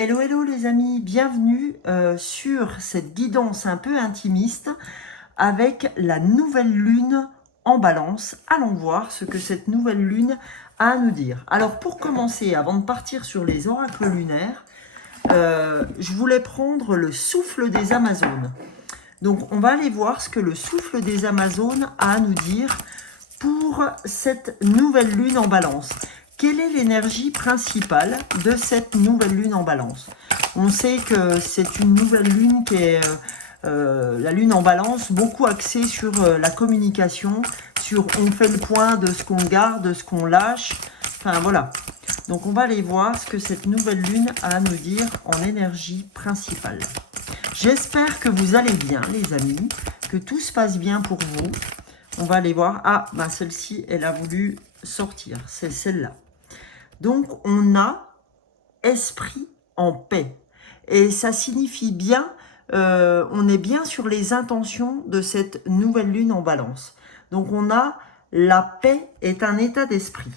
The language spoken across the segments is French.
Hello, hello les amis, bienvenue sur cette guidance un peu intimiste avec la nouvelle lune en balance. Allons voir ce que cette nouvelle lune a à nous dire. Alors pour commencer, avant de partir sur les oracles lunaires, je voulais prendre le souffle des Amazones. Donc on va aller voir ce que le souffle des Amazones a à nous dire pour cette nouvelle lune en balance. Quelle est l'énergie principale de cette nouvelle lune en balance? On sait que c'est une nouvelle lune qui est la lune en balance, beaucoup axée sur la communication, sur on fait le point de ce qu'on garde, de ce qu'on lâche. Enfin voilà. Donc on va aller voir ce que cette nouvelle lune a à nous dire en énergie principale. J'espère que vous allez bien les amis, que tout se passe bien pour vous. On va aller voir. Ah, ben celle-ci, elle a voulu sortir. C'est celle-là. Donc, on a esprit en paix. Et ça signifie bien, on est bien sur les intentions de cette nouvelle lune en balance. Donc, on a la paix est un état d'esprit.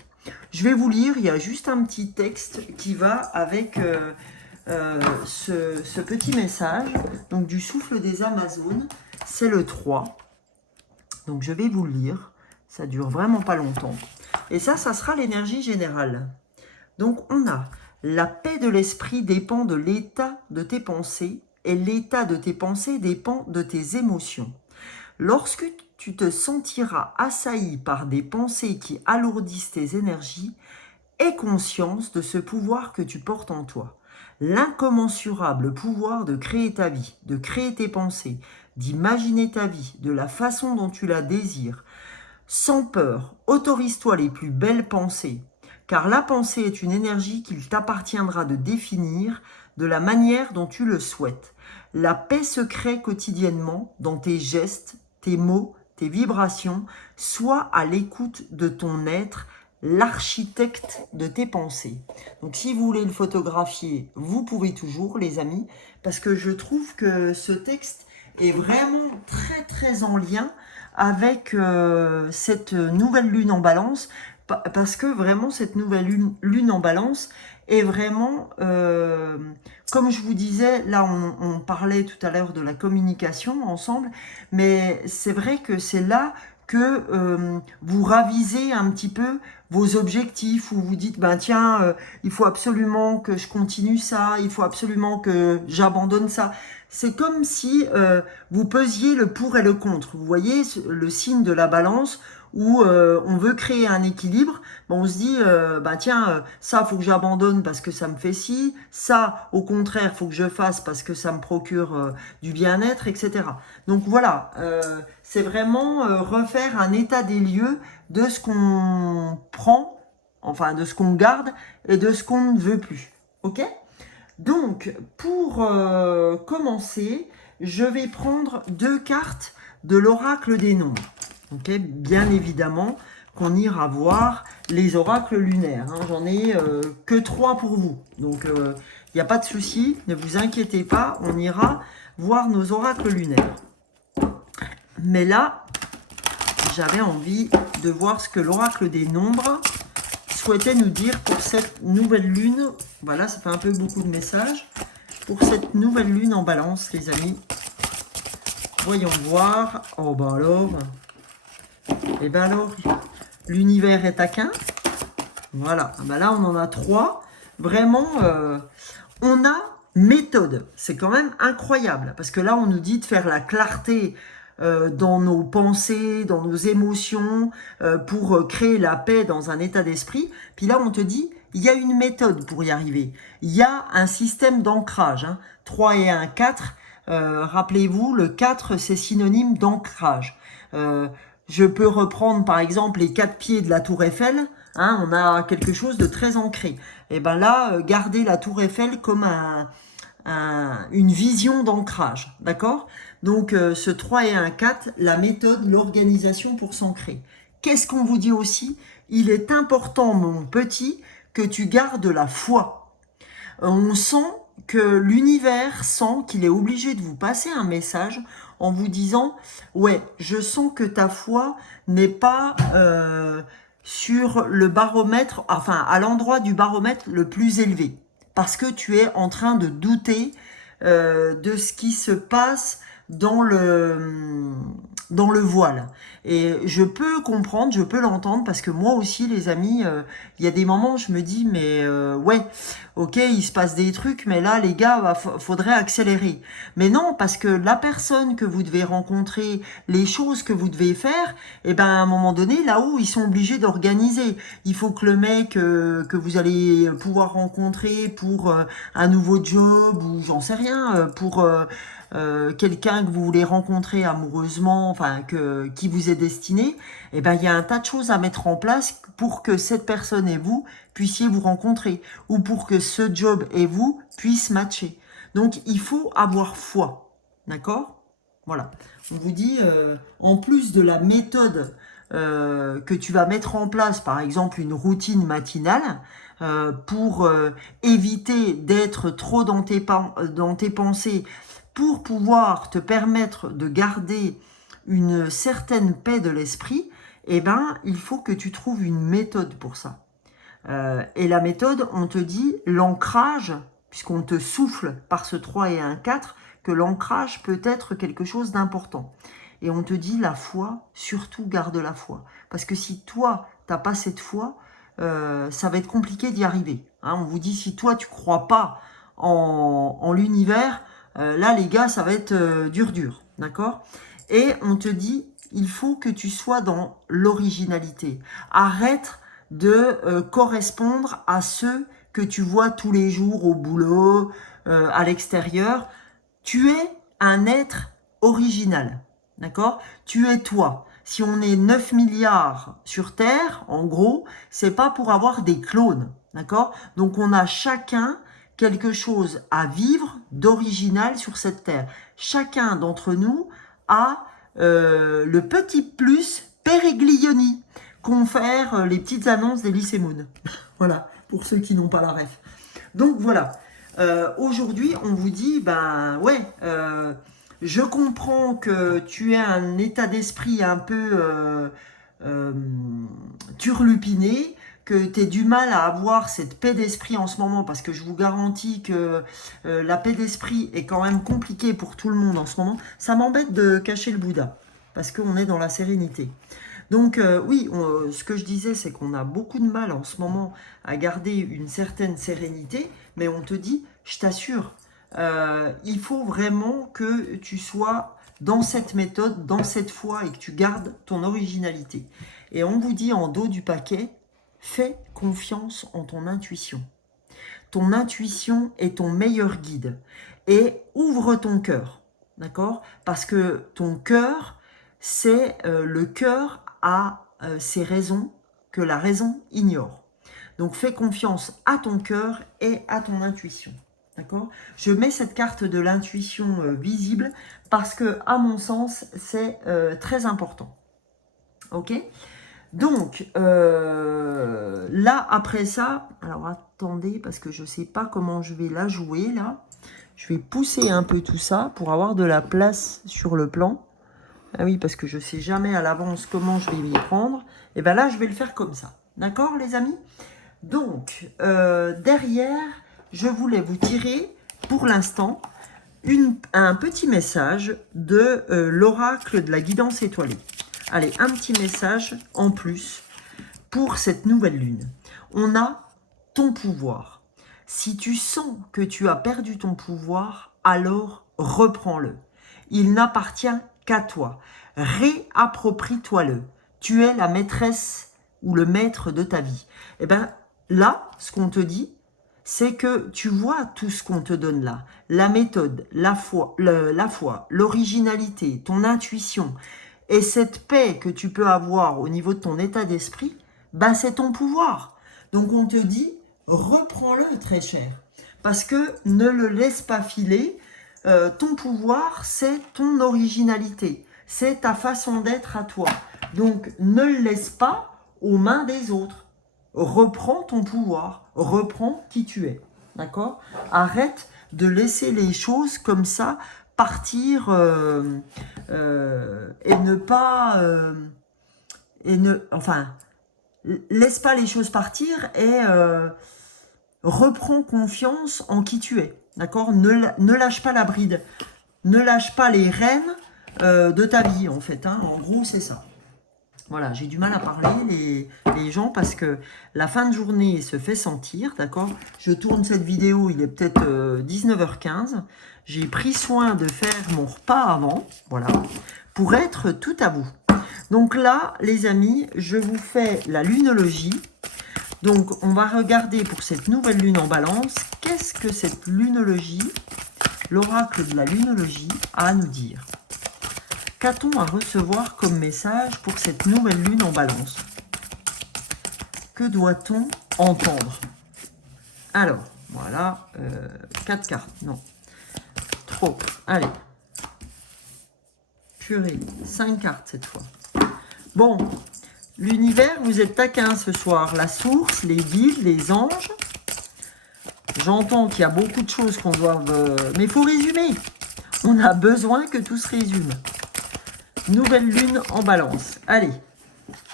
Je vais vous lire, il y a juste un petit texte qui va avec ce petit message. Donc, du souffle des Amazones, c'est le 3. Donc, je vais vous le lire. Ça dure vraiment pas longtemps. Et ça sera l'énergie générale. Donc, on a la paix de l'esprit dépend de l'état de tes pensées et l'état de tes pensées dépend de tes émotions. Lorsque tu te sentiras assailli par des pensées qui alourdissent tes énergies, aie conscience de ce pouvoir que tu portes en toi. L'incommensurable pouvoir de créer ta vie, de créer tes pensées, d'imaginer ta vie de la façon dont tu la désires. Sans peur, autorise-toi les plus belles pensées, car la pensée est une énergie qu'il t'appartiendra de définir de la manière dont tu le souhaites. La paix se crée quotidiennement dans tes gestes, tes mots, tes vibrations. Sois à l'écoute de ton être, l'architecte de tes pensées. Donc si vous voulez le photographier, vous pouvez toujours les amis, parce que je trouve que ce texte est vraiment très très en lien avec cette nouvelle lune en balance, parce que vraiment cette nouvelle lune en balance est vraiment, comme je vous disais, là on parlait tout à l'heure de la communication ensemble, mais c'est vrai que c'est là que vous ravisez un petit peu vos objectifs, où vous dites, ben tiens, il faut absolument que je continue ça, il faut absolument que j'abandonne ça. C'est comme si vous pesiez le pour et le contre. Vous voyez le signe de la balance où on veut créer un équilibre. Bon, on se dit, bah tiens, ça faut que j'abandonne parce que ça me fait ci, ça au contraire faut que je fasse parce que ça me procure du bien-être, etc. Donc voilà, c'est vraiment refaire un état des lieux de ce qu'on prend, enfin de ce qu'on garde et de ce qu'on ne veut plus. Ok ? Donc, pour commencer, je vais prendre 2 cartes de l'oracle des nombres. Okay, bien évidemment qu'on ira voir les oracles lunaires. Hein. J'en ai que 3 pour vous. Donc, il n'y a pas de souci, ne vous inquiétez pas, on ira voir nos oracles lunaires. Mais là, j'avais envie de voir ce que l'oracle des nombres souhaitait nous dire pour cette nouvelle lune. Voilà, ça fait un peu beaucoup de messages. Pour cette nouvelle lune en balance, les amis. Voyons voir. Oh, bah alors. Eh ben alors, l'univers est taquin. Voilà. Bah là, on en a 3. Vraiment, on a méthode. C'est quand même incroyable. Parce que là, on nous dit de faire la clarté dans nos pensées, dans nos émotions, pour créer la paix dans un état d'esprit. Puis là, on te dit, il y a une méthode pour y arriver. Il y a un système d'ancrage. Hein. 3 et 1, 4. Rappelez-vous, le 4, c'est synonyme d'ancrage. Je peux reprendre, par exemple, les 4 pieds de la tour Eiffel. Hein, on a quelque chose de très ancré. Et bien là, gardez la tour Eiffel comme une vision d'ancrage, d'accord? Donc ce 3 et 1, 4, la méthode, l'organisation pour s'ancrer. Qu'est-ce qu'on vous dit aussi? Il est important, mon petit, que tu gardes la foi. On sent que l'univers sent qu'il est obligé de vous passer un message en vous disant « Ouais, je sens que ta foi n'est pas sur le baromètre, enfin à l'endroit du baromètre le plus élevé. » parce que tu es en train de douter de ce qui se passe dans le voile. Et je peux comprendre, je peux l'entendre, parce que moi aussi, les amis, il y a des moments où je me dis, mais ouais, ok, il se passe des trucs, mais là, les gars, faudrait accélérer. Mais non, parce que la personne que vous devez rencontrer, les choses que vous devez faire, et ben à un moment donné, là-haut, ils sont obligés d'organiser. Il faut que le mec que vous allez pouvoir rencontrer pour un nouveau job, ou j'en sais rien, pour quelqu'un que vous voulez rencontrer amoureusement, enfin qui vous est destiné, et ben il y a un tas de choses à mettre en place pour que cette personne et vous puissiez vous rencontrer, ou pour que ce job et vous puissent matcher. Donc il faut avoir foi, d'accord? Voilà. On vous dit, en plus de la méthode que tu vas mettre en place, par exemple une routine matinale, pour éviter d'être trop dans tes pensées, pour pouvoir te permettre de garder une certaine paix de l'esprit, eh ben, il faut que tu trouves une méthode pour ça. Et la méthode, on te dit l'ancrage, puisqu'on te souffle par ce 3 et un 4, que l'ancrage peut être quelque chose d'important. Et on te dit la foi, surtout garde la foi. Parce que si toi, tu n'as pas cette foi, ça va être compliqué d'y arriver. Hein, on vous dit, si toi, tu crois pas en l'univers, là, les gars, ça va être dur, d'accord? Et on te dit, il faut que tu sois dans l'originalité. Arrête de correspondre à ceux que tu vois tous les jours au boulot, à l'extérieur. Tu es un être original, d'accord? Tu es toi. Si on est 9 milliards sur Terre, en gros, c'est pas pour avoir des clones, d'accord? Donc on a chacun quelque chose à vivre d'original sur cette Terre. Chacun d'entre nous a le petit plus Périglioni, confère les petites annonces d'Elysée Moon. Voilà, pour ceux qui n'ont pas la ref. Donc voilà, aujourd'hui on vous dit, ben ouais, je comprends que tu aies un état d'esprit un peu turlupiné, que tu aies du mal à avoir cette paix d'esprit en ce moment, parce que je vous garantis que la paix d'esprit est quand même compliquée pour tout le monde en ce moment. Ça m'embête de cacher le Bouddha, parce qu'on est dans la sérénité. Donc oui, ce que je disais, c'est qu'on a beaucoup de mal en ce moment à garder une certaine sérénité, mais on te dit, je t'assure, il faut vraiment que tu sois dans cette méthode, dans cette foi, et que tu gardes ton originalité. Et on vous dit en dos du paquet, fais confiance en ton intuition. Ton intuition est ton meilleur guide. Et ouvre ton cœur, d'accord? Parce que ton cœur, c'est le cœur a ses raisons que la raison ignore. Donc fais confiance à ton cœur et à ton intuition. D'accord? Je mets cette carte de l'intuition visible parce que, à mon sens, c'est très important. Ok? Donc, là, après ça, alors attendez, parce que je ne sais pas comment je vais la jouer, là. Je vais pousser un peu tout ça pour avoir de la place sur le plan. Ah oui, parce que je ne sais jamais à l'avance comment je vais m'y prendre. Et bien là, je vais le faire comme ça. D'accord, les amis? Donc, derrière, je voulais vous tirer, pour l'instant, un petit message de l'oracle de la guidance étoilée. Allez, un petit message en plus pour cette nouvelle lune. On a ton pouvoir. Si tu sens que tu as perdu ton pouvoir, alors reprends-le. Il n'appartient qu'à toi. Réapproprie-toi-le. Tu es la maîtresse ou le maître de ta vie. Et bien là, ce qu'on te dit, c'est que tu vois tout ce qu'on te donne là. La méthode, la foi, l'originalité, ton intuition et cette paix que tu peux avoir au niveau de ton état d'esprit, ben c'est ton pouvoir. Donc on te dit, reprends-le très cher. Parce que ne le laisse pas filer. Ton pouvoir, c'est ton originalité. C'est ta façon d'être à toi. Donc ne le laisse pas aux mains des autres. Reprends ton pouvoir. Reprends qui tu es. D'accord? Arrête de laisser les choses comme ça partir et ne pas... enfin, laisse pas les choses partir reprends confiance en qui tu es. D'accord? Ne lâche pas la bride. Ne lâche pas les rênes de ta vie, en fait. Hein. En gros, c'est ça. Voilà, j'ai du mal à parler, les gens, parce que la fin de journée se fait sentir, d'accord? Je tourne cette vidéo, il est peut-être 19h15. J'ai pris soin de faire mon repas avant, voilà, pour être tout à vous. Donc là, les amis, je vous fais la lunologie. Donc, on va regarder pour cette nouvelle lune en balance, qu'est-ce que cette lunologie, l'oracle de la lunologie, a à nous dire? Qu'a-t-on à recevoir comme message pour cette nouvelle lune en balance? Que doit-on entendre? Alors, voilà, 4 cartes, non. Trop, allez. Purée, 5 cartes cette fois. Bon, l'univers, vous êtes taquin ce soir. La source, les guides, les anges. J'entends qu'il y a beaucoup de choses qu'on doit... mais il faut résumer. On a besoin que tout se résume. Nouvelle lune en balance. Allez.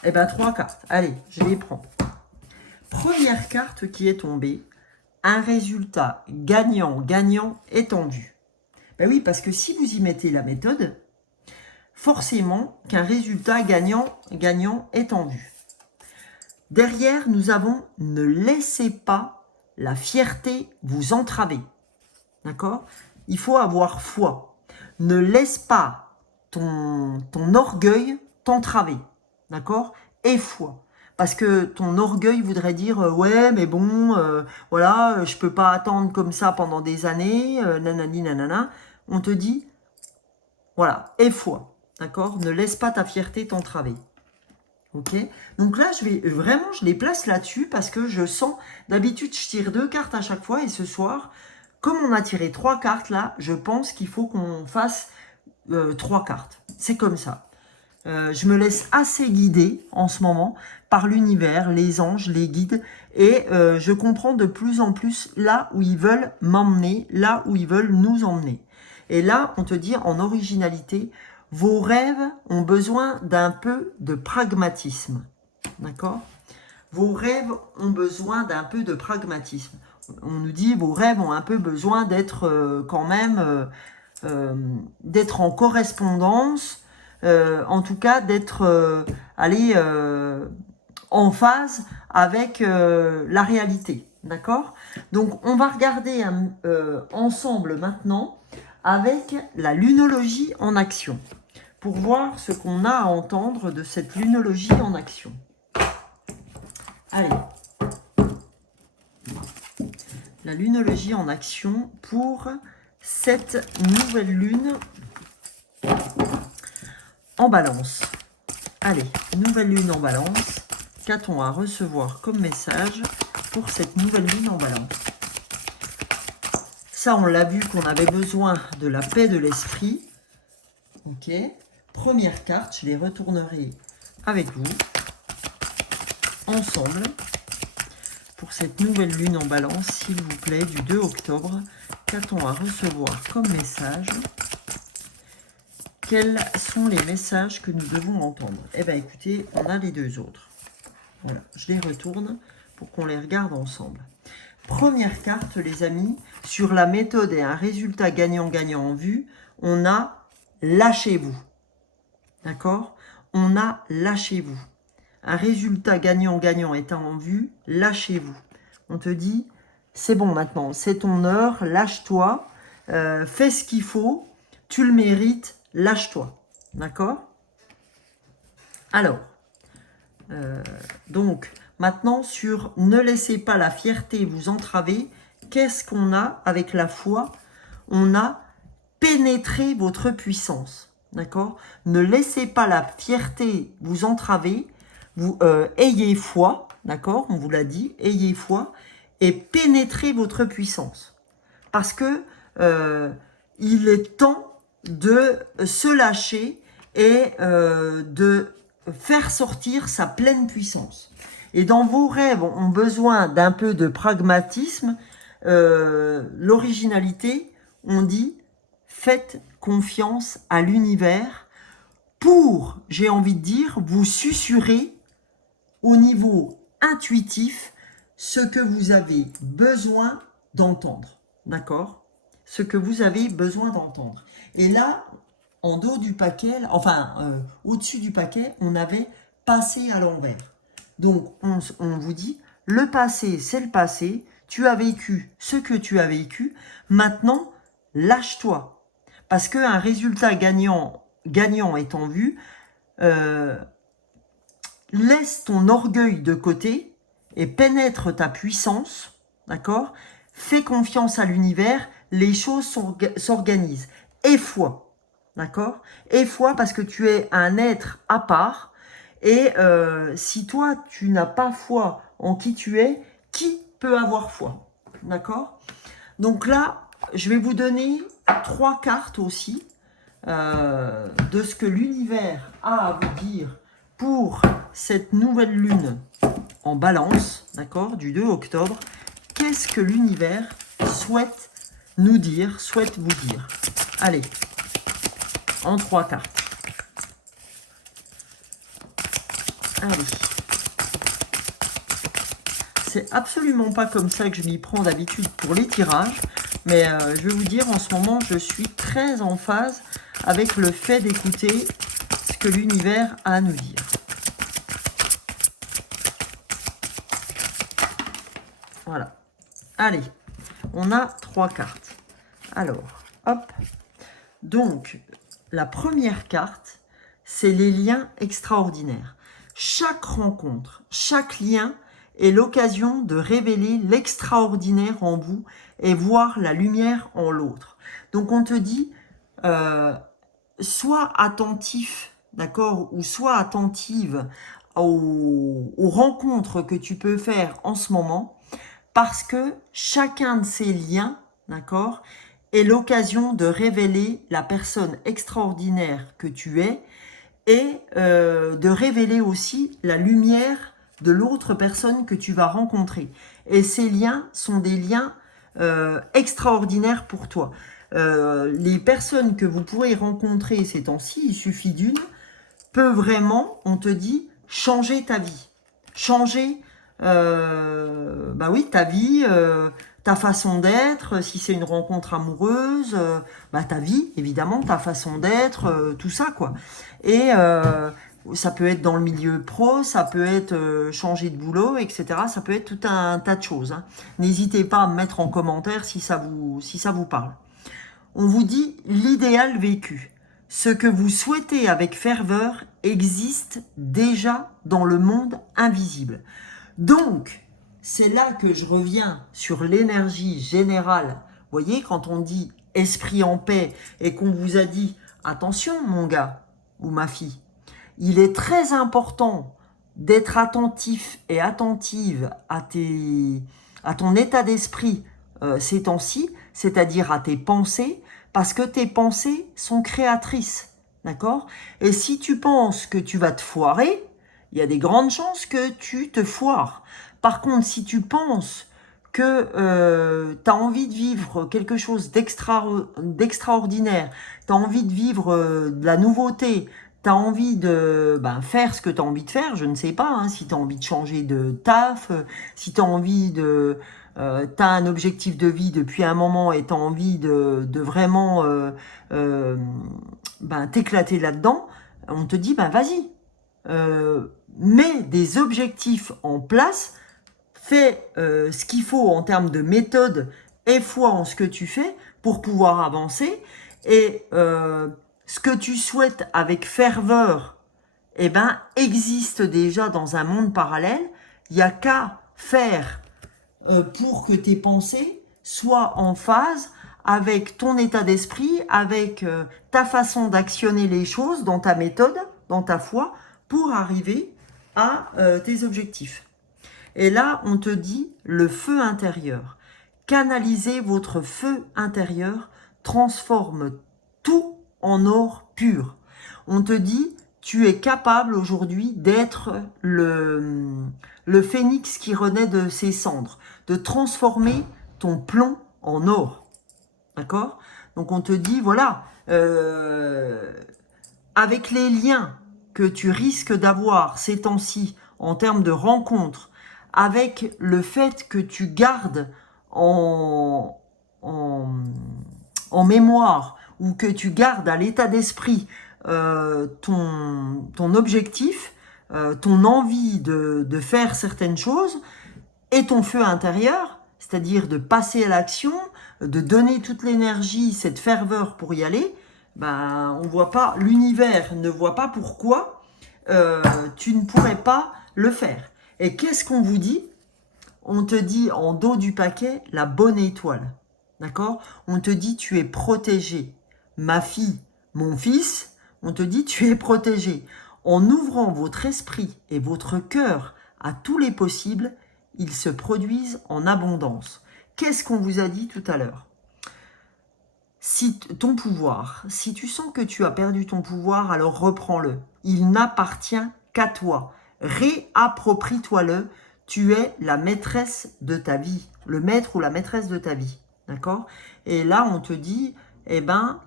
Eh bien, 3 cartes. Allez, je les prends. Première carte qui est tombée. Un résultat gagnant-gagnant étendu. Ben oui, parce que si vous y mettez la méthode, forcément qu'un résultat gagnant-gagnant est en vue. Derrière, nous avons « Ne laissez pas la fierté vous entraver ». D'accord? Il faut avoir foi. Ne laisse pas ton orgueil t'entraver. D'accord? Et foi. Parce que ton orgueil voudrait dire ouais, mais bon, voilà, je peux pas attendre comme ça pendant des années, nanani, nanana. On te dit, voilà, aie foi. D'accord? Ne laisse pas ta fierté t'entraver. Ok? Donc là, je les place là-dessus parce que je sens, d'habitude, je tire 2 cartes à chaque fois et ce soir, comme on a tiré 3 cartes là, je pense qu'il faut qu'on fasse 3 cartes. C'est comme ça. Je me laisse assez guider en ce moment par l'univers, les anges, les guides, et je comprends de plus en plus là où ils veulent m'emmener, là où ils veulent nous emmener. Et là, on te dit en originalité, vos rêves ont besoin d'un peu de pragmatisme. D'accord? Vos rêves ont besoin d'un peu de pragmatisme. On nous dit, vos rêves ont un peu besoin d'être quand même, d'être en correspondance, en tout cas d'être en phase avec la réalité. D'accord? Donc, on va regarder ensemble maintenant avec la lunologie en action, pour voir ce qu'on a à entendre de cette lunologie en action. Allez. La lunologie en action pour cette nouvelle lune en balance. Allez, nouvelle lune en balance. Qu'a-t-on à recevoir comme message pour cette nouvelle lune en balance? Ça, on l'a vu qu'on avait besoin de la paix de l'esprit. Ok. Première carte, je les retournerai avec vous, ensemble, pour cette nouvelle lune en balance, s'il vous plaît, du 2 octobre. Qu'a-t-on à recevoir comme message? Quels sont les messages que nous devons entendre? Eh bien, écoutez, on a les 2 autres. Voilà, je les retourne pour qu'on les regarde ensemble. Première carte, les amis, sur la méthode et un résultat gagnant-gagnant en vue, on a « lâchez-vous ». D'accord? On a « lâchez-vous ». Un résultat gagnant-gagnant étant en vue, lâchez-vous. On te dit, c'est bon maintenant, c'est ton heure, lâche-toi, fais ce qu'il faut, tu le mérites, lâche-toi. D'accord? Alors, donc, maintenant sur « ne laissez pas la fierté vous entraver », qu'est-ce qu'on a avec la foi? On a pénétré votre puissance. D'accord? Ne laissez pas la fierté vous entraver. Vous ayez foi, d'accord? On vous l'a dit, ayez foi et pénétrez votre puissance. Parce que il est temps de se lâcher et de faire sortir sa pleine puissance. Et dans vos rêves ont besoin d'un peu de pragmatisme, l'originalité, on dit, faites confiance à l'univers pour, j'ai envie de dire, vous susurrer au niveau intuitif ce que vous avez besoin d'entendre. D'accord? Ce que vous avez besoin d'entendre. Et là, en dos du paquet, enfin, au-dessus du paquet, on avait passé à l'envers. Donc, on vous dit, le passé, c'est le passé. Tu as vécu ce que tu as vécu. Maintenant, lâche-toi. Parce qu'un résultat gagnant est en vue. Laisse ton orgueil de côté et pénètre ta puissance. D'accord? Fais confiance à l'univers. Les choses s'organisent. Aie foi. D'accord? Aie foi parce que tu es un être à part. Et si toi, tu n'as pas foi en qui tu es, qui peut avoir foi? D'accord? Donc là, je vais vous donner 3 cartes aussi de ce que l'univers a à vous dire pour cette nouvelle lune en balance, d'accord, du 2 octobre. Qu'est-ce que l'univers souhaite nous dire, souhaite vous dire? Allez, en 3 cartes. Allez. C'est absolument pas comme ça que je m'y prends d'habitude pour les tirages, mais je vais vous dire, en ce moment, je suis très en phase avec le fait d'écouter ce que l'univers a à nous dire. Voilà. Allez, on a 3 cartes. Alors, hop. Donc, la première carte, c'est les liens extraordinaires. Chaque rencontre, chaque lien est l'occasion de révéler l'extraordinaire en vous et voir la lumière en l'autre. Donc, on te dit, sois attentif, d'accord, ou sois attentive aux rencontres que tu peux faire en ce moment, parce que chacun de ces liens, d'accord, est l'occasion de révéler la personne extraordinaire que tu es et de révéler aussi la lumière de l'autre personne que tu vas rencontrer. Et ces liens sont des liens extraordinaires pour toi. Les personnes que vous pourrez rencontrer ces temps-ci, il suffit d'une, peut vraiment, on te dit, changer ta vie. Changer, bah oui, ta vie, ta façon d'être, si c'est une rencontre amoureuse, bah ta vie, évidemment, ta façon d'être, tout ça, quoi. Et ça peut être dans le milieu pro, ça peut être changer de boulot, etc. Ça peut être tout un tas de choses. Hein. N'hésitez pas à me mettre en commentaire si ça vous parle. On vous dit l'idéal vécu. Ce que vous souhaitez avec ferveur existe déjà dans le monde invisible. Donc, c'est là que je reviens sur l'énergie générale. Vous voyez, quand on dit esprit en paix et qu'on vous a dit attention mon gars ou ma fille, il est très important d'être attentif et attentive à ton état d'esprit ces temps-ci, c'est-à-dire à tes pensées, parce que tes pensées sont créatrices, d'accord? Et si tu penses que tu vas te foirer, il y a des grandes chances que tu te foires. Par contre, si tu penses que tu as envie de vivre quelque chose d'extraordinaire, tu as envie de vivre de la nouveauté, tu as envie de faire ce que tu as envie de faire, je ne sais pas, hein, si tu as envie de changer de taf, si tu as envie de... tu as un objectif de vie depuis un moment et tu as envie de vraiment t'éclater là-dedans, on te dit, vas-y, mets des objectifs en place, fais ce qu'il faut en termes de méthode et foi en ce que tu fais pour pouvoir avancer. Et ce que tu souhaites avec ferveur, existe déjà dans un monde parallèle. Il n'y a qu'à faire pour que tes pensées soient en phase avec ton état d'esprit, avec ta façon d'actionner les choses dans ta méthode, dans ta foi, pour arriver à tes objectifs. Et là, on te dit le feu intérieur. Canalisez votre feu intérieur, transforme tout en or pur. On te dit, tu es capable aujourd'hui d'être le phénix qui renaît de ses cendres, de transformer ton plomb en or. D'accord? Donc on te dit, voilà, avec les liens que tu risques d'avoir ces temps-ci en termes de rencontres, avec le fait que tu gardes en mémoire ou que tu gardes à l'état d'esprit ton objectif, ton envie de faire certaines choses et ton feu intérieur, c'est-à-dire de passer à l'action, de donner toute l'énergie, cette ferveur pour y aller, ben, on voit pas, l'univers ne voit pas pourquoi tu ne pourrais pas le faire. Et qu'est-ce qu'on vous dit? On te dit en dos du paquet la bonne étoile. D'accord? On te dit tu es protégé. Ma fille, mon fils, on te dit tu es protégé. En ouvrant votre esprit et votre cœur à tous les possibles, ils se produisent en abondance. Qu'est-ce qu'on vous a dit tout à l'heure? Si ton pouvoir, si tu sens que tu as perdu ton pouvoir, alors reprends-le. Il n'appartient qu'à toi. Réapproprie-toi-le. Tu es la maîtresse de ta vie, le maître ou la maîtresse de ta vie. D'accord? Et là, on te dit, eh ben,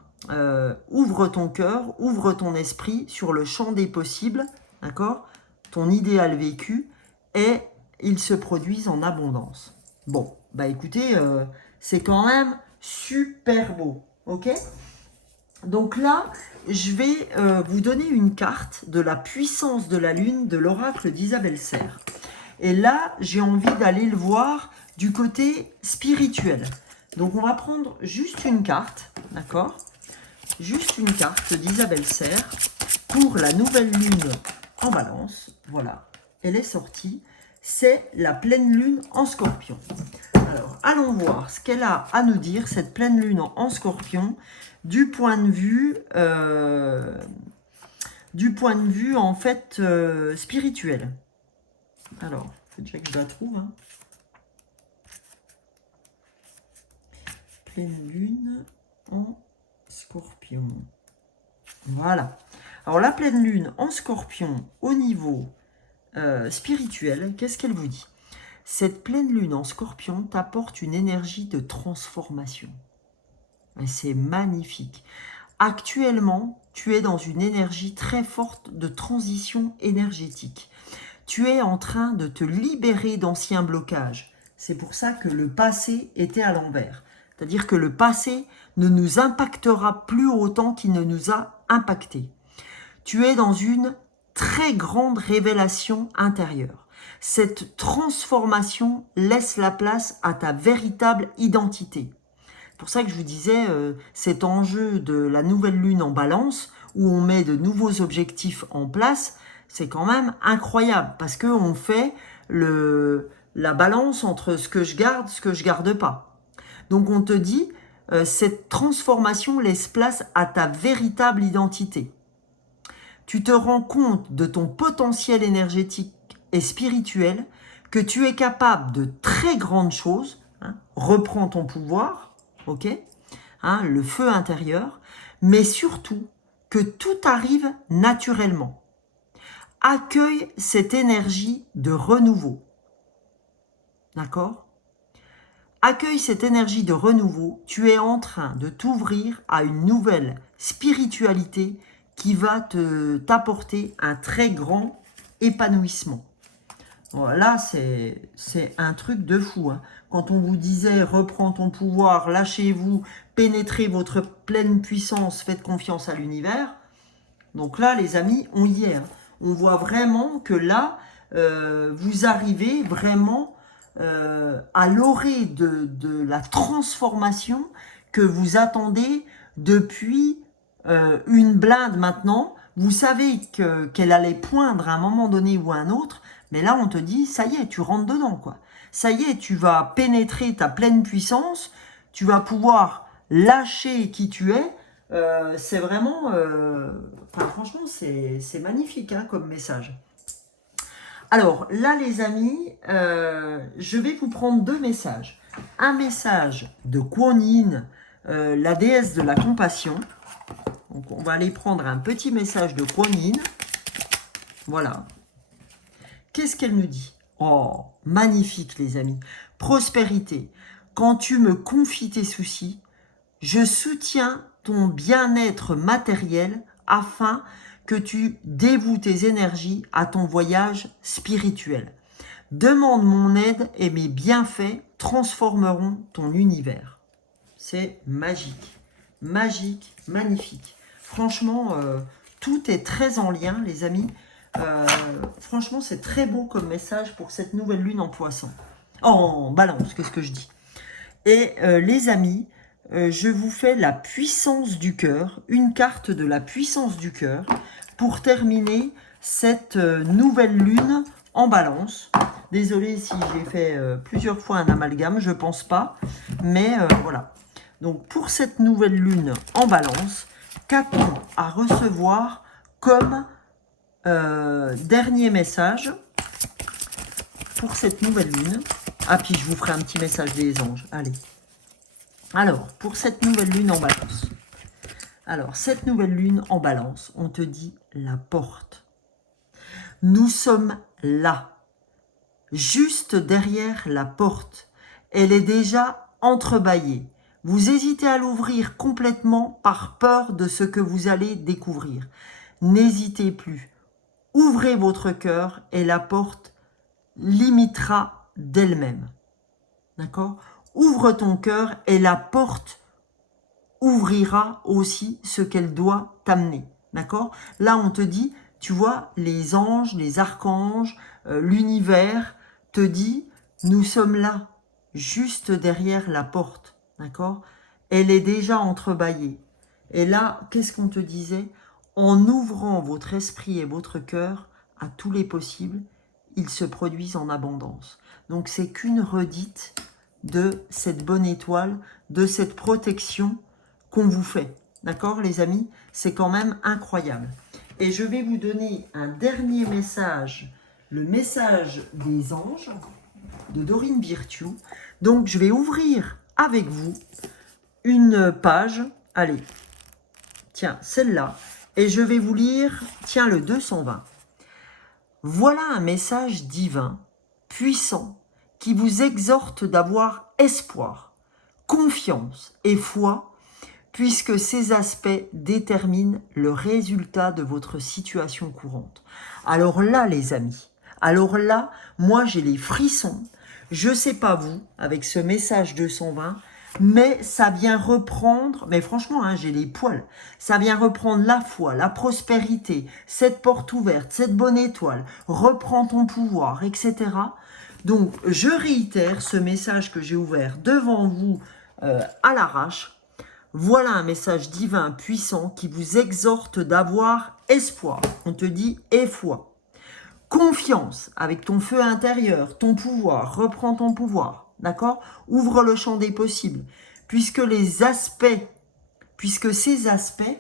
ouvre ton cœur, ouvre ton esprit sur le champ des possibles, d'accord? Ton idéal vécu, et ils se produisent en abondance. Bon, bah écoutez, c'est quand même super beau, ok? Donc là, je vais vous donner une carte de la puissance de la Lune de l'oracle d'Isabelle Serre. Et là, j'ai envie d'aller le voir du côté spirituel. Donc on va prendre juste une carte, d'accord? Juste une carte d'Isabelle Serre pour la nouvelle lune en balance. Voilà, elle est sortie. C'est la pleine lune en scorpion. Alors, allons voir ce qu'elle a à nous dire, cette pleine lune en scorpion, du point de vue en fait spirituel. Alors, il faut déjà que je la trouve. Hein. Pleine lune en scorpion. Voilà. Alors, la pleine lune en scorpion au niveau spirituel, qu'est-ce qu'elle vous dit? Cette pleine lune en scorpion t'apporte une énergie de transformation. Et c'est magnifique. Actuellement, tu es dans une énergie très forte de transition énergétique. Tu es en train de te libérer d'anciens blocages. C'est pour ça que le passé était à l'envers. C'est-à-dire que le passé ne nous impactera plus autant qu'il ne nous a impactés. Tu es dans une très grande révélation intérieure. Cette transformation laisse la place à ta véritable identité. C'est pour ça que je vous disais, cet enjeu de la nouvelle lune en balance, où on met de nouveaux objectifs en place, c'est quand même incroyable, parce qu'on fait la balance entre ce que je garde, ce que je garde pas. Donc on te dit, cette transformation laisse place à ta véritable identité. Tu te rends compte de ton potentiel énergétique et spirituel, que tu es capable de très grandes choses, hein, reprends ton pouvoir, ok, hein, le feu intérieur, mais surtout que tout arrive naturellement. Accueille cette énergie de renouveau, d'accord? Accueille cette énergie de renouveau, tu es en train de t'ouvrir à une nouvelle spiritualité qui va t'apporter un très grand épanouissement. Voilà, c'est un truc de fou. Hein. Quand on vous disait « reprends ton pouvoir, lâchez-vous, pénétrez votre pleine puissance, faites confiance à l'univers », donc là, les amis, on y est. Hein. On voit vraiment que là, vous arrivez vraiment à l'orée de la transformation que vous attendez depuis une blinde maintenant. Vous savez qu'elle allait poindre à un moment donné ou à un autre, mais là on te dit, ça y est, tu rentres dedans, quoi. Ça y est, tu vas pénétrer ta pleine puissance, tu vas pouvoir lâcher qui tu es. C'est vraiment, enfin, franchement, c'est magnifique hein, comme message. Alors là, les amis, je vais vous prendre deux messages. Un message de Kuan Yin, la déesse de la compassion. Donc, on va aller prendre un petit message de Kuan Yin. Voilà. Qu'est-ce qu'elle nous dit? Oh, magnifique, les amis. Prospérité. Quand tu me confies tes soucis, je soutiens ton bien-être matériel afin que tu dévoues tes énergies à ton voyage spirituel. Demande mon aide et mes bienfaits transformeront ton univers. C'est magique, magique, magnifique. Franchement, tout est très en lien, les amis. Franchement, c'est très beau comme message pour cette nouvelle lune en poisson. En balance, qu'est-ce que je dis? Et les amis, je vous fais la puissance du cœur, une carte de la puissance du cœur, pour terminer cette nouvelle lune en balance. Désolée si j'ai fait plusieurs fois un amalgame, je pense pas, mais voilà. Donc pour cette nouvelle lune en balance, qu'a-t-on à recevoir comme dernier message pour cette nouvelle lune? Ah, puis je vous ferai un petit message des anges. Allez. Alors, pour cette nouvelle lune en balance. Alors, cette nouvelle lune en balance, on te dit la porte. Nous sommes là, juste derrière la porte. Elle est déjà entrebâillée. Vous hésitez à l'ouvrir complètement par peur de ce que vous allez découvrir. N'hésitez plus. Ouvrez votre cœur et la porte limitera d'elle-même. D'accord? Ouvre ton cœur et la porte ouvrira aussi ce qu'elle doit t'amener. D'accord? Là, on te dit, tu vois, les anges, les archanges, l'univers te dit, nous sommes là, juste derrière la porte. D'accord? Elle est déjà entrebâillée. Et là, qu'est-ce qu'on te disait? En ouvrant votre esprit et votre cœur à tous les possibles, ils se produisent en abondance. Donc, c'est qu'une redite de cette bonne étoile, de cette protection qu'on vous fait. D'accord, les amis? C'est quand même incroyable. Et je vais vous donner un dernier message, le message des anges de Dorine Virtue. Donc, je vais ouvrir avec vous une page. Allez, tiens, celle-là. Et je vais vous lire, tiens, le 220. Voilà un message divin, puissant, qui vous exhorte d'avoir espoir, confiance et foi, puisque ces aspects déterminent le résultat de votre situation courante. Alors là, les amis, alors là, moi j'ai les frissons, je sais pas vous, avec ce message 220, mais ça vient reprendre, mais franchement, hein, j'ai les poils, ça vient reprendre la foi, la prospérité, cette porte ouverte, cette bonne étoile, reprends ton pouvoir, etc. Donc, je réitère ce message que j'ai ouvert devant vous à l'arrache. Voilà un message divin puissant qui vous exhorte d'avoir espoir. On te dit et foi. Confiance avec ton feu intérieur, ton pouvoir, reprends ton pouvoir. D'accord? Ouvre le champ des possibles. Puisque ces aspects,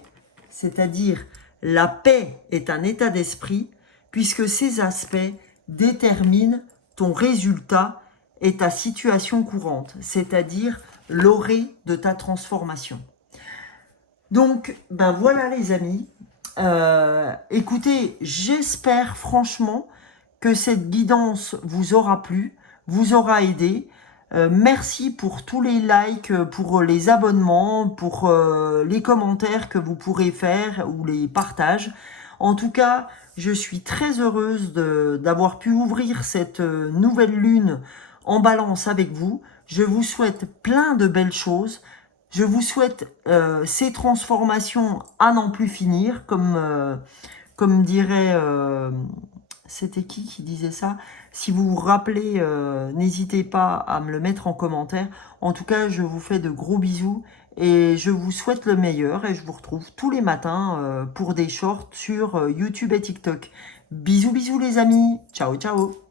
c'est-à-dire la paix est un état d'esprit, puisque ces aspects déterminent ton résultat et ta situation courante, c'est-à-dire l'orée de ta transformation. Donc, ben voilà les amis. Écoutez, j'espère franchement que cette guidance vous aura plu, vous aura aidé. Merci pour tous les likes, pour les abonnements, pour les commentaires que vous pourrez faire ou les partages. En tout cas, je suis très heureuse d'avoir pu ouvrir cette nouvelle lune en balance avec vous. Je vous souhaite plein de belles choses. Je vous souhaite ces transformations à n'en plus finir, comme dirait... c'était qui disait ça? Si vous vous rappelez, n'hésitez pas à me le mettre en commentaire. En tout cas, je vous fais de gros bisous et je vous souhaite le meilleur. Et je vous retrouve tous les matins pour des shorts sur YouTube et TikTok. Bisous, bisous les amis. Ciao, ciao.